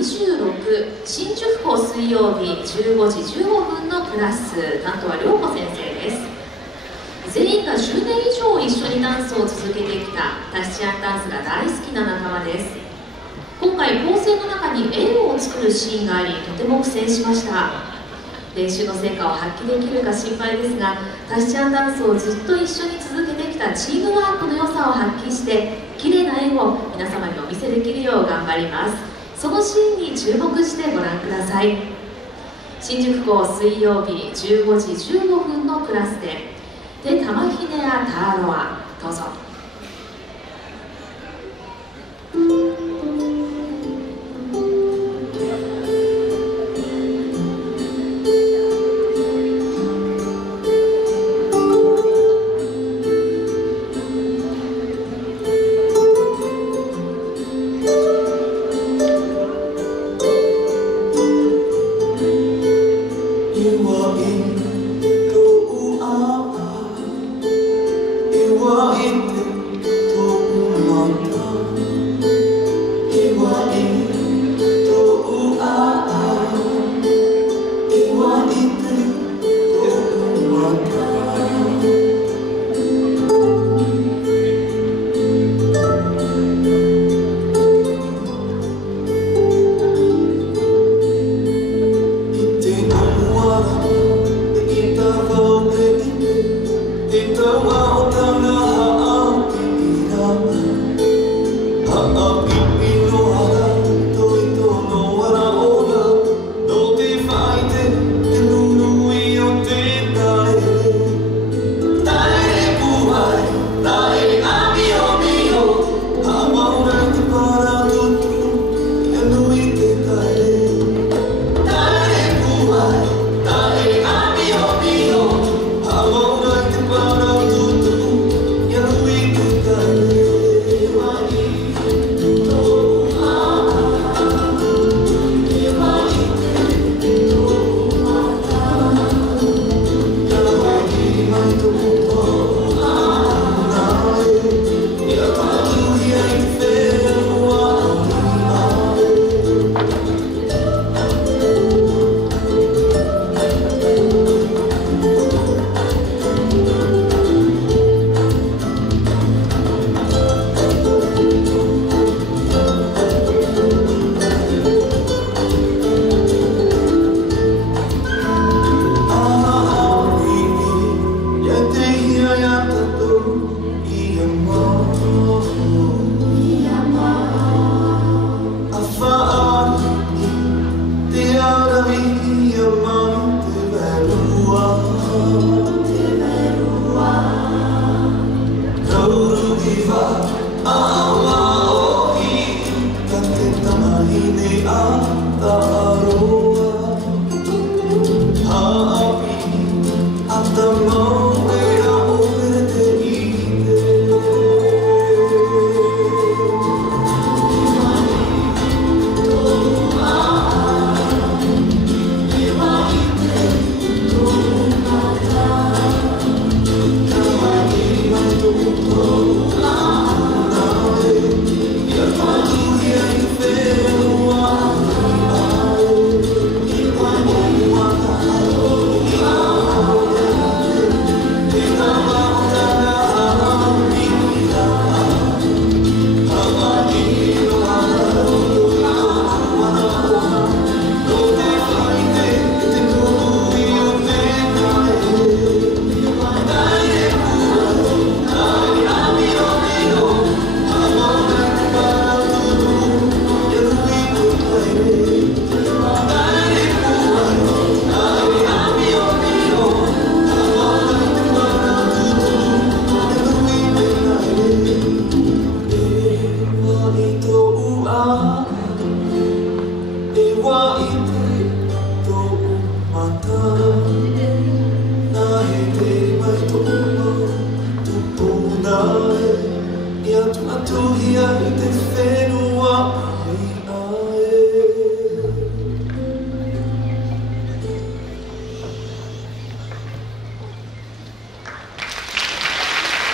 26、新宿校水曜日15時15分のクラス、担当は涼子先生です。全員が10年以上一緒にダンスを続けてきたタヒチアンダンスが大好きな仲間です。今回構成の中に円を作るシーンがあり、とても苦戦しました。練習の成果を発揮できるか心配ですが、タヒチアンダンスをずっと一緒に続けてきたチームワークの良さを発揮して綺麗な円を皆様にお見せできるよう頑張ります。そのシーンに注目してご覧ください。新宿校水曜日15時15分のクラスで「テ・タマヒネア・ターロア」どうぞ。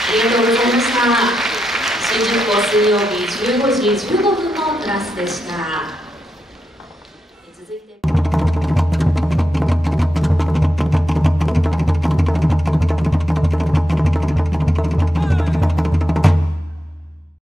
ありがとうございました。新宿校水曜日15時15分のクラスでした。